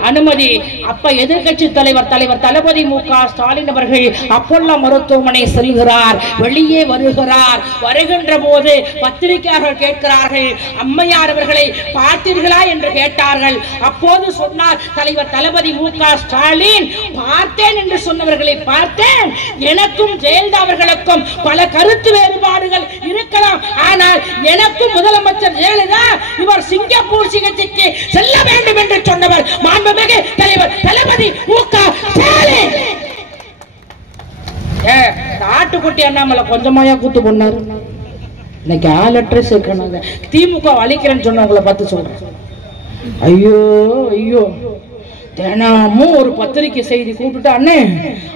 அனுமதி அப்ப எதிர்கட்சி தலைவர் தளபதி மு.க. ஸ்டாலின் அவர்கள் அப்போல்லோ மருத்துவமனை செல்கிறார், வெளியே வருகிறார். வருகின்ற போது பத்திரிகையாளர்கள் கேட்கிறார்கள், அம்மையார் அவர்களை பார்த்தீர்களா என்று கேட்டார்கள். அப்போது சொன்னார் தலைவர் தளபதி மு.க. ஸ்டாலின், பார்த்தேன் என்று சொன்னவர்களை பார்த்தேன். எனக்கும் ஜெயலலிதா அவர்களுக்கும் பல கருத்து வேறுபாடுகள் இருக்கலாம், ஆனால் எனக்கும் முதலமைச்சர் ஜெயலலிதா இவர் சிங்கப்பூர் சிகிச்சைக்கு செல்ல வேண்டும் என்று சொன்னவர் மாண்புமிகு தலைவர் தளபதி மு.க. ஸ்டாலின். ஆட்டுக்குட்டி அண்ணாமலை கொஞ்சமாயா கூத்து பண்ணாரு. இன்னைக்கு ஆளற்ற சேர்க்கணும். திமுக அழிக்கிறேன்னு சொன்னவங்களை பார்த்து சொல்றேன். ஐயோ ஐயோ, தினமும் ஒரு பத்திரிக்கை செய்தி கூப்பிட்டு அண்ணே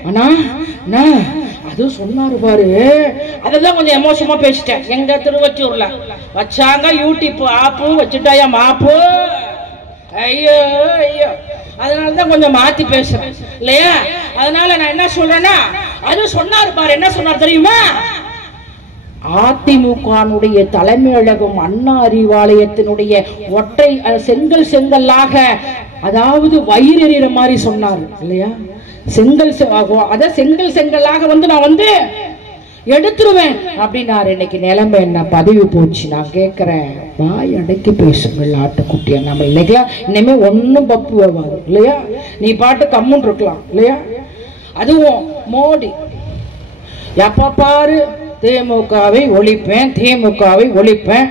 அண்ணா அண்ணா அது சொன்னாரு பாரு, அதெல்லாம் கொஞ்சம் எமோஷமா பேசிட்டேன். எங்க திருவொற்றியூர்ல வச்சாங்க யூடியூப் ஆப்பு வச்சுட்டாயா மாப்பு. ஐயோ ஐயோ, அதனாலதான் கொஞ்சம் மாத்தி பேசுறேன் இல்லையா. அதனால நான் என்ன சொல்றேன்னா, அது சொன்னாரு பாரு, என்ன சொன்னார் தெரியுமா? அதிமுக தலைமையழகம் அண்ணா அறிவாலயத்தினுடைய ஒற்றை செங்கல் செங்கல்லாக, அதாவது வயிறு எறிகிற மாதிரி சொன்னார் இல்லையா. செங்கல் அத செங்கல் செங்கல்லாக வந்து நான் வந்து எடுத்துருவேன் அப்படின்னாரு. இன்னைக்கு நிலைமை என்ன பதவி போச்சு. நான் கேட்கிறேன், வாய் அடக்கி பேசுங்கள் ஆட்டுக்குட்டியா. நம்ம இல்லைங்களா, இனிமே ஒன்னும் பப்பு வருவாரு இல்லையா. நீ பாட்டு கம்முன்னு இருக்கலாம் இல்லையா. அதுவும் மோடி எப்ப பாரு திமுகவை ஒழிப்பேன் திமுகவை ஒழிப்பேன்,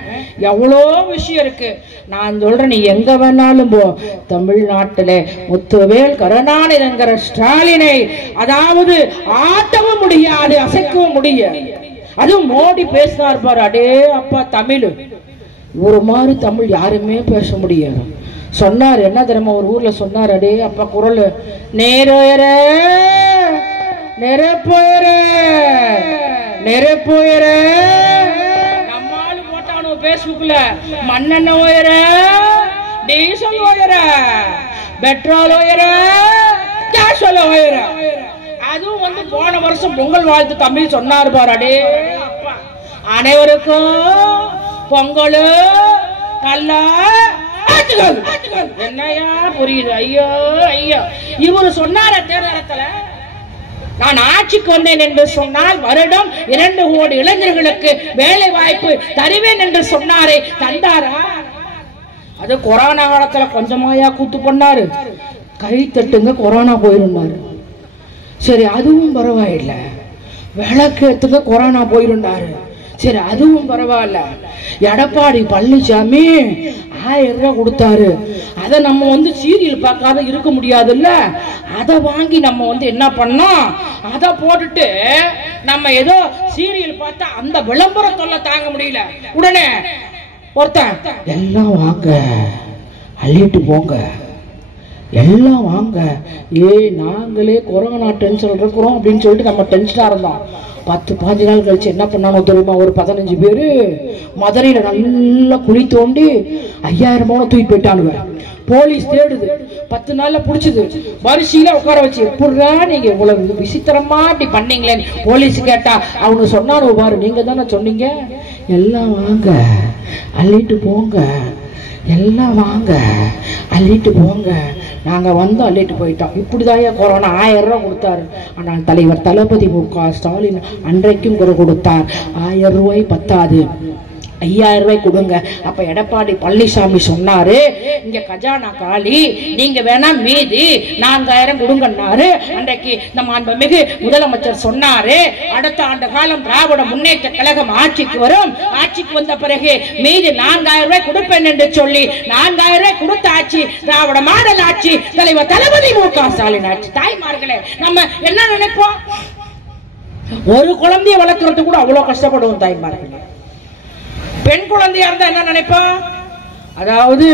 எவ்வளோ விஷயம் இருக்கு. நான் சொல்றேன், நீ எங்க வேணாலும் போ, தமிழ்நாட்டில முத்துவேல் கருணாநிதிங்கிற ஸ்டாலினை அதாவது ஆட்டவும் முடியாது, அசைக்கவும் முடியாது. அதுவும் மோடி பேசினார் பாரு, அடே அப்பா தமிழ் ஒரு மாதிரி தமிழ் யாருமே பேச முடியாது. சொன்னார் என்ன தெரியுமா, ஒரு ஊர்ல சொன்னார், அடே அப்பா குரல் நேரோயர நெருப்போயர நெருப்போயர. நம்மாலு போட்டானோ பேஸ்புக்ல, மண்ணெண்ண ஓயர டீசல் ஓயர பெட்ரோல் ஓயர கேஷல் ஓயர. அதுவும் வந்து போன வருஷம் பொங்கல் வாழ்த்து தமிழ் சொன்னார் பாரு, அடே அப்பா அனைவருக்கும் பொங்கல் நல்லா என்னையா புரியுது. ஐயோ ஐயோ, இவரு சொன்னார தேர்தலத்துல நான் ஆட்சிக்கு வந்தேன் என்று சொன்னால் வருடம் 2 கோடி இளைஞர்களுக்கு வேலை வாய்ப்பு தருவேன் என்று சொன்னாரே, தந்தாரா? அது கொரோனா காலத்துல கொஞ்சமாயா கூத்து பண்ணாரு. கை தட்டுங்க கொரோனா போயிருந்தாரு. சரி அதுவும் பரவாயில்லை. விளக்கேத்துங்க கொரோனா போயிருந்தாரு. சரி அதுவும் பரவாயில்ல. எடப்பாடி பழனிசாமி 1000 ரூபாய் கொடுத்தாரு. அதை நம்ம வந்து சீரியல் பார்க்காத இருக்க முடியாதுல்ல. அதை வாங்கி நம்ம வந்து என்ன பண்ணோம், அதை போட்டுட்டு நம்ம ஏதோ சீரியல் பார்த்தா அந்த விளம்பர தொல்லை தாங்க முடியல. உடனே ஒருத்தன் எல்லாம் வாங்க அள்ளிட்டு போங்க, எல்லாம் வாங்க, நாங்களே கொரோனா டென்ஷன் இருக்கிறோம் அப்படின்னு சொல்லிட்டு நம்ம டென்ஷனா இருந்தோம். 10-15 நாள் கழிச்சு என்ன பண்ணானோ தெரியுமா, ஒரு 15 பேரு மதுரையில நல்லா குழி தோண்டி 5000 ரூபாய் தூக்கி போயிட்டானுங்க. போலீஸ் தேடுது, 10 நாள்ல புடிச்சது, வரிசையில உட்கார வச்சு எப்படா நீங்க இவ்வளவு விசித்திரமா இப்படி பண்ணீங்களேன்னு போலீஸ் கேட்டா அவங்க சொன்னாரு பாரு, நீங்க தானே சொன்னீங்க எல்லாம் வாங்க அள்ளிட்டு போங்க, எல்லாம் வாங்க அள்ளிட்டு போங்க, நாங்க வந்து அள்ளிட்டு போயிட்டோம். இப்படிதான் கொரோனா 1000 ரூபாய் கொடுத்தாரு. ஆனால் தலைவர் தளபதி மு.க. ஸ்டாலின் அன்றைக்கும் குரல் கொடுத்தார், 1000 ரூபாய் பத்தாது, 5000 ரூபாய் கொடுங்க. அப்ப எடப்பாடி பழனிசாமி சொன்னாரு, இங்க கஜானா காலி, நீங்க வேணா மீதி 4000 கொடுங்கன்னாரு. அன்றைக்கு நம்ம மாண்புமிகு முதலமைச்சர் சொன்னாரு, அடுத்த ஆண்டு காலம் திராவிட முன்னேற்ற கழகம் ஆட்சிக்கு வரும், ஆட்சிக்கு வந்த பிறகு மீதி 4000 ரூபாய் கொடுப்பேன் என்று சொல்லி 4000 ரூபாய் கொடுத்த ஆட்சி திராவிட மாடல் ஆட்சி, தலைவர் தளபதி மு.க. ஸ்டாலின் ஆட்சி. தாய்மார்களே, நம்ம என்ன நினைப்போம், ஒரு குழந்தைய வளர்க்கறது கூட அவ்வளவு கஷ்டப்படுவோம் தாய்மார்களே. பெண் குழந்தையா இருந்தா என்ன நினைப்பா, அதாவது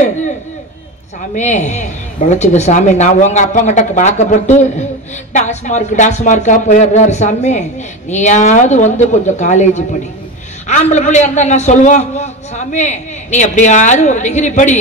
சாமி வளர்ச்சுக்கு சாமி, நான் உங்க அப்பா கிட்ட வாக்கப்பட்டு டாஸ்மார்க்கா போயிடுறாரு சாமி, நீயாவது வந்து கொஞ்சம் காலேஜ் படி. ஆம்பளை பிள்ளையா இருந்தா என்ன சொல்லுவோம், சாமி நீ எப்படியாவது ஒரு டிகிரி படி,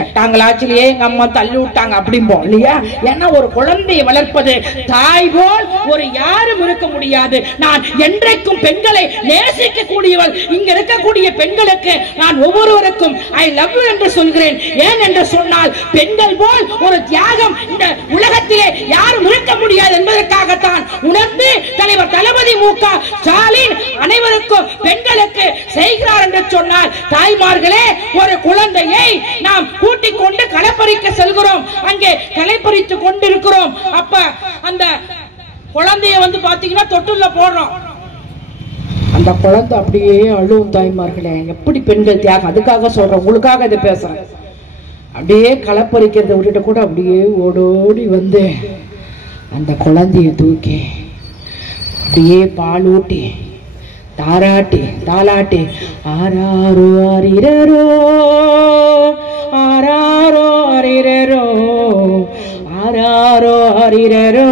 8ஆம் கிளாஸ்லயே எங்க அம்மா தள்ளி விட்டாங்க அப்படிம்போம் இல்லையா. ஏன்னா ஒரு குழந்தையை வளர்ப்பது தாய் போல் ஒரு யாரும் இருக்க முடியாது. நான் என்றைக்கும் பெண்களை நேசிக்க கூடியவள். இங்க இருக்கக்கூடிய பெண்களுக்கு நான் ஒவ்வொருவருக்கும் ஐ லவ் யூ என்று சொல்கிறேன். ஏன் என்று சொன்னால் பெண்கள் போல் ஒரு தியாகம் இந்த உலகத்திலே யாரும் இருக்க முடியாது என்பதற்காகத்தான் உணர்ந்து தலைவர் தளபதி மு.க. ஸ்டாலின் அனைவருக்கும் பெண்களுக்கு செய்கிறார் என்று சொன்னால், தாய்மார்களே, ஒரு குழந்தையை நாம் கூட்டிக் கொண்டு களப்பறிக்க செல்கிறோம், அங்கே களப்பறித்துக் கொண்டிருக்கிறோம். அப்ப அந்த குழந்தைய வந்து பாத்தீங்கன்னா தொட்டுல போடுறோம், அந்த குழந்தை அப்படியே அழுவும் தாய்மார்களே. எப்படி பெண்கள் தியாகம், அதுக்காக சொல்றேன், உங்களுக்காக இதை பேசுறேன். அப்படியே களப்பறிக்கிறத விட்டுட்டு கூட அப்படியே ஓடோடி வந்து அந்த குழந்தைய தூக்கி அப்படியே பால் ஊட்டி தாராட்டி தாலாட்டி ஆராரோ ஆரிரோ ஆராரோ ஆரிரோ ஆராரோ ஆரிரோ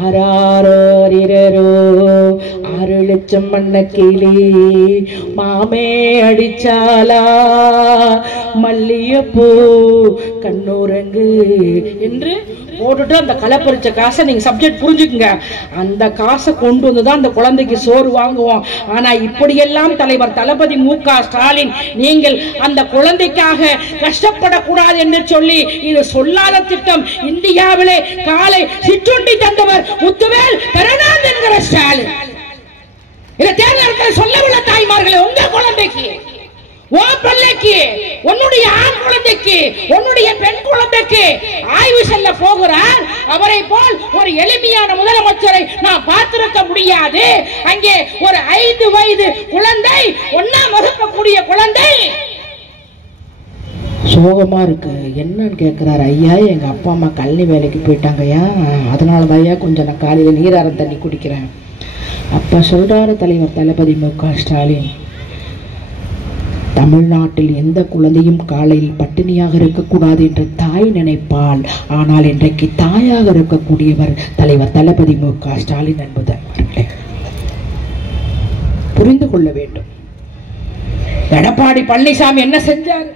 ஆராரோ ஆரிரோ 6 லட்சம் மண்ணக்கிளி மாமே அடிச்சாலா மல்லியப்பூ கண்ணூரங்கு என்று போட்டுட்டு அந்த களப்பறிச்ச காசை நீங்க சப்ஜெக்ட் புரிஞ்சுக்குங்க. அந்த காசை கொண்டு வந்துதான் அந்த குழந்தைக்கு சோறு வாங்குவோம். ஆனா இப்படியெல்லாம் தலைவர் தளபதி மு.க. ஸ்டாலின் நீங்கள் அந்த குழந்தைக்காக கஷ்டப்படக்கூடாது என்று சொல்லி இது சொல்லாத திட்டம். இந்தியாவிலே காலை சிற்றுண்டி தந்தவர் முத்துவேல் பெருநாள் என்கிற ஸ்டாலின். இதை தேர்தல் சொல்லவில்லை தாய்மார்களே, உங்க குழந்தைக்கு பிள்ளைக்கு உன்னுடைய ஆண் குழந்தைக்கு உன்னுடைய பெண் குழந்தைக்கு ஆய்வு செல்ல போகிறார். அவரை போல் ஒரு எளிமையான முதலமைச்சரை நான் பார்த்திருக்க முடியாது. அங்கே ஒரு 5 வயது குழந்தை 1ஆம் வகுப்பு கூடிய குழந்தை சோகமா இருக்கு. என்னன்னு கேட்கிறாரு. ஐயா எங்க அப்பா அம்மா கல்வி வேலைக்கு போயிட்டாங்கய்யா, அதனாலதான் ஐயா கொஞ்சம் நான் காலையில நீராரம் தண்ணி குடிக்கிறேன். அப்ப சொல்றாரு தலைவர் தளபதி மு.க. ஸ்டாலின், தமிழ்நாட்டில் எந்த குழந்தையும் காலையில் பட்டினியாக இருக்கக்கூடாது என்று தாய் நினைப்பாள். ஆனால் இன்றைக்கு தாயாக இருக்கக்கூடியவர் தலைவர் தளபதி மு.க. ஸ்டாலின் என்பது புரிந்து கொள்ள வேண்டும். எடப்பாடி பழனிசாமி என்ன செஞ்சார்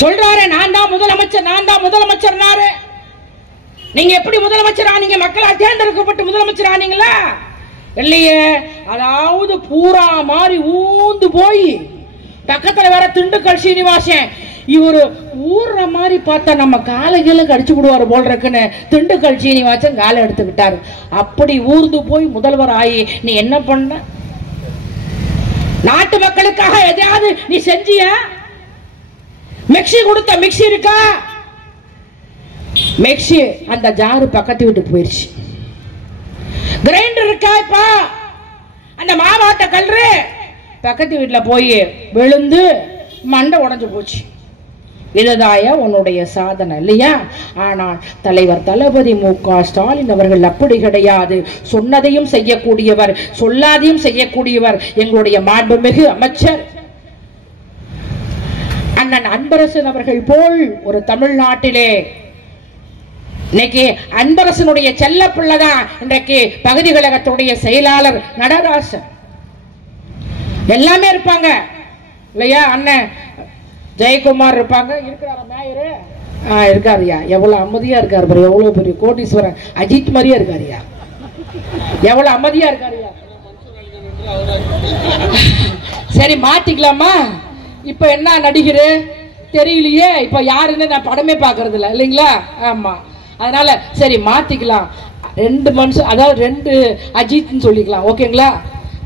சொல்றாரு, நான் தான் முதலமைச்சர், நான் தான் முதலமைச்சர். நீங்க எப்படி முதலமைச்சர் ஆனீங்க? மக்களால் தேர்ந்தெடுக்கப்பட்டு முதலமைச்சர் ஆனீங்களா? இல்லையே. அதாவது பூரா மாதிரி ஊந்து போய் பக்கத்துல வேற திண்டுக்கல் சீனிவாசன் இவரு ஊர்ற மாதிரி பார்த்தா நம்ம காலைகளை கடிச்சு விடுவாரு போல் இருக்குன்னு திண்டுக்கல் சீனிவாசன் காலை எடுத்துக்கிட்டாரு. அப்படி ஊர்ந்து போய் முதல்வர் ஆகி நீ என்ன பண்ண? நாட்டு மக்களுக்காக எதையாவது நீ செஞ்சிய? மிக்சி கொடுத்த மிக்சி இருக்கா? மிக்சி அந்த ஜாரு பக்கத்து வீட்டுக்கு போயிருச்சு. கிரைண்டர் இருக்கா? இப்ப அந்த மாவாட்ட கல்று பக்கத்து வீட்டுல போய் விழுந்து மண்டை உடைஞ்சு போச்சு. இதுதாயா உன்னுடைய சாதனை இல்லையா? ஆனால் தலைவர் தளபதி மு.க. ஸ்டாலின் அவர்கள் அப்படி கிடையாது. சொன்னதையும் செய்யக்கூடியவர், சொல்லாதையும் செய்யக்கூடியவர் எங்களுடைய மாண்புமிகு அமைச்சர் அண்ணன் அன்பரசன் அவர்கள் போல் ஒரு தமிழ்நாட்டிலே இன்னைக்கு அன்பரசனுடைய செல்ல பிள்ளைதான் இன்றைக்கு பகுதி கழகத்துடைய செயலாளர் நடராசன். எல்லாமே இருப்பாங்க இல்லையா? அண்ணன் ஜெயக்குமார் இருப்பாங்க. இருக்கிறார மேயரு இருக்காருயா, எவ்வளவு அமைதியா இருக்காரு பாரு, எவ்வளவு பெரிய கோட்டீஸ்வரன் அஜித் மாதிரியா இருக்காருயா, எவ்வளவு அமைதியா இருக்காருயா. சரி மாத்திக்கலாமா? இப்ப என்ன நடிகரு தெரியலையே, இப்ப யாருன்னு நான் படமே பாக்குறது இல்ல இல்லைங்களா? ஆமா, அதனால சரி மாத்திக்கலாம். 2 மனுஷன், அதாவது 2 அஜித்னு சொல்லிக்கலாம். ஓகேங்களா?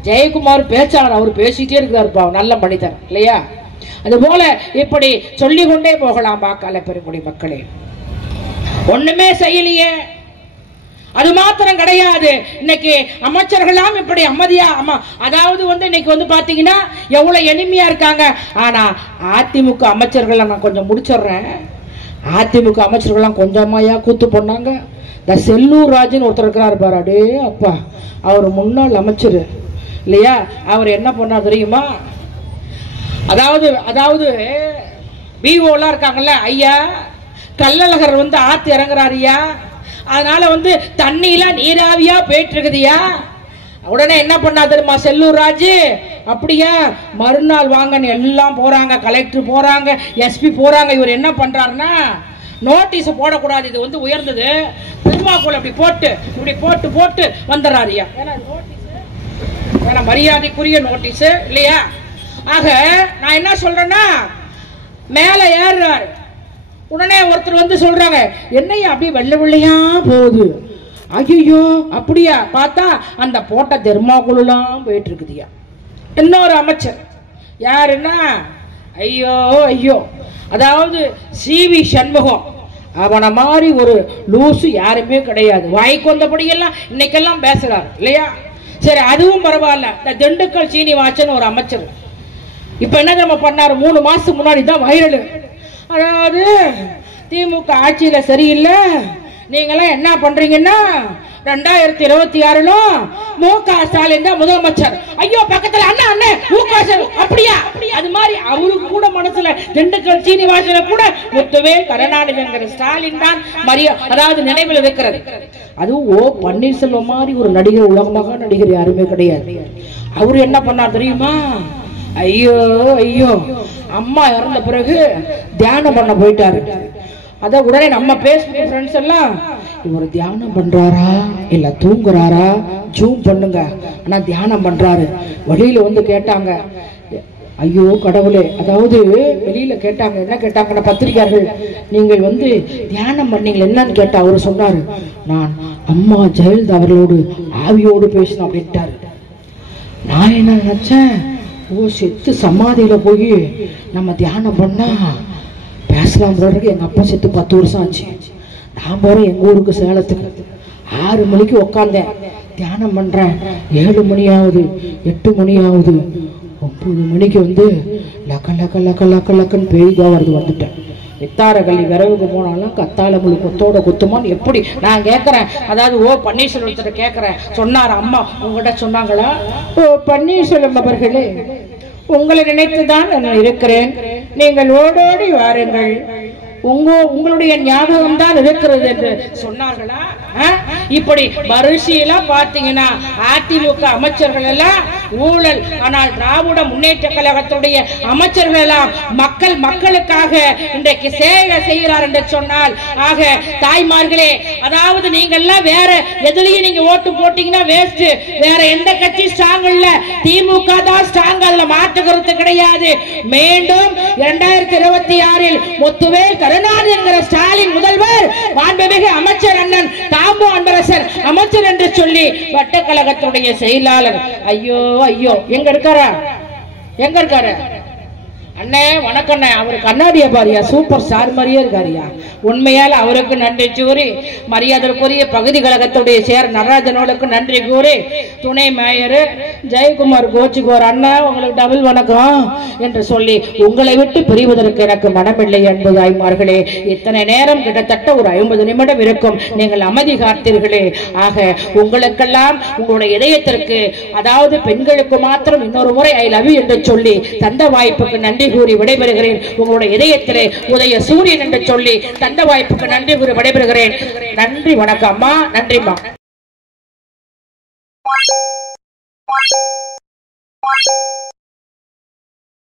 ஜெயக்குமார் பேச்சாளர், அவர் பேசிட்டே இருக்கிறாருப்பா, நல்ல மனிதர் இல்லையா? அதுபோல இப்படி சொல்லிக்கொண்டே போகலாம். வாக்காள பெருங்குடி மக்களே, ஒண்ணுமே செய்யலையே. அது மாத்திரம் கிடையாது, இன்னைக்கு அமைச்சர்களாம் இப்படி அமைதியா அதாவது இன்னைக்கு பாத்தீங்கன்னா எவ்வளவு எளிமையா இருக்காங்க. ஆனா அதிமுக அமைச்சர்கள் நான் கொஞ்சம் முடிச்சிடுறேன். அதிமுக அமைச்சர்கள்லாம் கொஞ்சமாயா கூத்து பண்ணாங்க. இந்த செல்லூர் ராஜுன்னு ஒருத்தர் இருக்கிறாரு பாரு, அடே அப்பா, அவர் முன்னாள் அமைச்சர் இல்லையா? அவர் என்ன பண்ணார் தெரியுமா? அதாவது பிஓலாம் இருக்காங்கல்ல ஐயா, கள்ளழகர் ஆத்து இறங்குறாரு ஐயா, அதனால தண்ணியெல்லாம் நீராவியா போயிட்டு இருக்குதுயா. உடனே என்ன பண்ணா தெரியுமா செல்லூர் ராஜு? அப்படியா, மறுநாள் வாங்கன்னு எல்லாம் போறாங்க, கலெக்டர் போறாங்க, எஸ்பி போறாங்க. இவர் என்ன பண்றாருன்னா, நோட்டீஸ் போடக்கூடாது, இது உயர்ந்தது, திருமாக்குள் அப்படி போட்டு இப்படி போட்டு போட்டு வந்துடுறாருயா. ஏன்னா மரியாதைக்குரிய நோட்டீஸ் இல்லையா? ஆக நான் என்ன சொல்றேன்னா, மேல ஏறுறாரு. உடனே ஒருத்தர் சொல்றாங்க, என்னையா அப்படியே வெள்ளை வெள்ளையா போகுது. ஐயோ அப்படியா? பார்த்தா அந்த போட்ட தெர்மாக்குலாம் போயிட்டு இருக்குதுயா. இன்னொரு அமைச்சர் யாருன்னா, ஐயோ ஐயோ, அதாவது சிவி சண்முகம், அவனை மாதிரி ஒரு லூசு யாருமே கிடையாது. வாய்க்கு வந்தபடியெல்லாம் இன்னைக்கெல்லாம் பேசுறாரு இல்லையா? சரி, அதுவும் பரவாயில்ல. இந்த திண்டுக்கல் சீனிவாசன் ஒரு அமைச்சர் இப்ப என்ன நம்ம பண்ணாரு? 3 மாசத்துக்கு முன்னாடி தான் வைரல். அதாவது திமுக ஆட்சியில சரியில்லை, நீங்களாம் என்ன பண்றீங்கன்னா 2026 மு.க. ஸ்டாலின் தான் முதலமைச்சர். ஐயோ பக்கத்துல அண்ணா அண்ணே மு.க. அப்படியா? அது மாதிரி அவருக்கு கூட மனசுல திண்டுக்கல் சீனிவாசன கூட முத்துவேல் கருணாநிதிங்கிற ஸ்டாலின் தான் அதாவது நினைவில் இருக்கிறது. அதுவும் ஓ பன்னீர்செல்வம் மாதிரி ஒரு நடிகர், உலகமாக நடிகர் யாருமே கிடையாது. அவரு என்ன பண்ணார் தெரியுமா? ஐயோ ஐயோ அம்மா இறந்த பிறகு தியானம் பண்ண போயிட்டாரு. அத உடனே நம்ம பேஸ்புக் ஃப்ரெண்ட்ஸ் எல்லாம் இவர் தியானம் பண்றாரா இல்ல தூங்குறாரா ஜூம் பண்ணுங்க, ஆனா தியானம் பண்றாரு. வழியில வந்து கேட்டாங்க, ஐயோ கடவுளே, அதாவது வெளியில கேட்டாங்க, என்ன கேட்டாங்கன்னா பத்திரிகையாளர்கள், நீங்கள் வந்து தியானம் பண்ணீங்க என்னன்னு கேட்டா அவரு சொன்னாரு, நான் அம்மா ஜெயலலிதா அவர்களோடு ஆவியோடு பேசினேன் அப்படின்ட்டாரு. நான் என்ன நினைச்சேன், ஓ செத்து சமாதியில போய் நம்ம தியானம் பண்ணா பேசலாம் போறதுக்கு. எங்க அப்பா செத்து 10 வருஷம் ஆச்சு. நான் போறேன் எங்க ஊருக்கு சேலத்துக்கு. 6 மணிக்கு உக்காந்தேன், தியானம் பண்றேன். 7 மணி ஆகுது, 8 மணி ஆகுது, 9 மணிக்கு வந்து லக்க லக்க லக்க லக்க லக்கன்னு பெய்தா வருது. வந்துட்டேன். இத்தார கல்வி விரவுக்கு போனாலும் கத்தால முழு கொத்தோட குத்துமான்னு எப்படி நான் கேட்கறேன். அதாவது ஓ பன்னீர்செல்வத்தை கேட்கறேன். சொன்னார் அம்மா, உங்ககிட்ட சொன்னாங்களா? ஓ பன்னீர்செல்வம் அவர்களே, உங்களை நினைத்துதான் நான் இருக்கிறேன், நீங்கள் ஓடோடி வாருங்கள், உங்களுடைய ஞாபகம் தான் இருக்கிறது என்று சொன்னார்களா? இப்படி வரிசையெல்லாம் பாத்தீங்கன்னா அதிமுக அமைச்சர்கள் எல்லாம் ஊழல், ஆனால் திராவிட முன்னேற்ற கழகத்துடைய அமைச்சர்கள் எல்லாம் மக்களுக்காக இன்றைக்கு சேவை செய்கிறார் என்று சொன்னால், ஆக தாய்மார்களே, அதாவது நீங்க எல்லாம் வேற எதுலயும் நீங்க ஓட்டு போட்டீங்கன்னா வேஸ்ட். வேற எந்த கட்சி ஸ்ட்ராங் இல்ல, திமுக தான் ஸ்ட்ராங், அதுல மாற்றுகிறது கிடையாது. மீண்டும் 2026 முத்துவேல் கருணாநிதி என்கிற ஸ்டாலின் முதல்வர், மாண்புமிகு அமைச்சர் அண்ணன் தாம்பு அன்பரசர் அமைச்சர் என்று சொல்லி வட்டக்கழகத்துடைய செயலாளர், ஐயோ ஐயோ எங்க இருக்காரா? எங்க இருக்காரு அண்ணே? வணக்கம். அவரு கண்ணாடிய பாரியா, சூப்பர் ஸ்டார் மாதிரியே இருக்காரியா. உண்மையால அவருக்கு நன்றி கூறி, மரியாதைக்குரிய பகுதி கழகத்துடைய சேர் நடராஜனோடுக்கு நன்றி கூறி, துணை மேயர் ஜெயக்குமார் கோச்சிக்குவார், அண்ணா உங்களுக்கு டபுள் வணக்கம் என்று சொல்லி, உங்களை விட்டு பிரிவதற்கு எனக்கு மனமில்லை என்பது தாய்மார்களே. இத்தனை நேரம் கிட்டத்தட்ட ஒரு 50 நிமிடம் இருக்கும், நீங்கள் அமைதி காத்தீர்களே. ஆக உங்களுக்கெல்லாம் உங்களுடைய இதயத்திற்கு, அதாவது பெண்களுக்கு மாத்திரம் இன்னொரு முறை ஐ லவ் யூ என்று சொல்லி தந்த வாய்ப்புக்கு நன்றி கூறி விடைபெறுகிறேன். உங்களுடைய இதயத்திலே உதய சூரியன் என்று சொல்லி தந்த வாய்ப்புக்கு நன்றி கூறி விடைபெறுகிறேன். நன்றி, வணக்கம் அம்மா, நன்றிம்மா.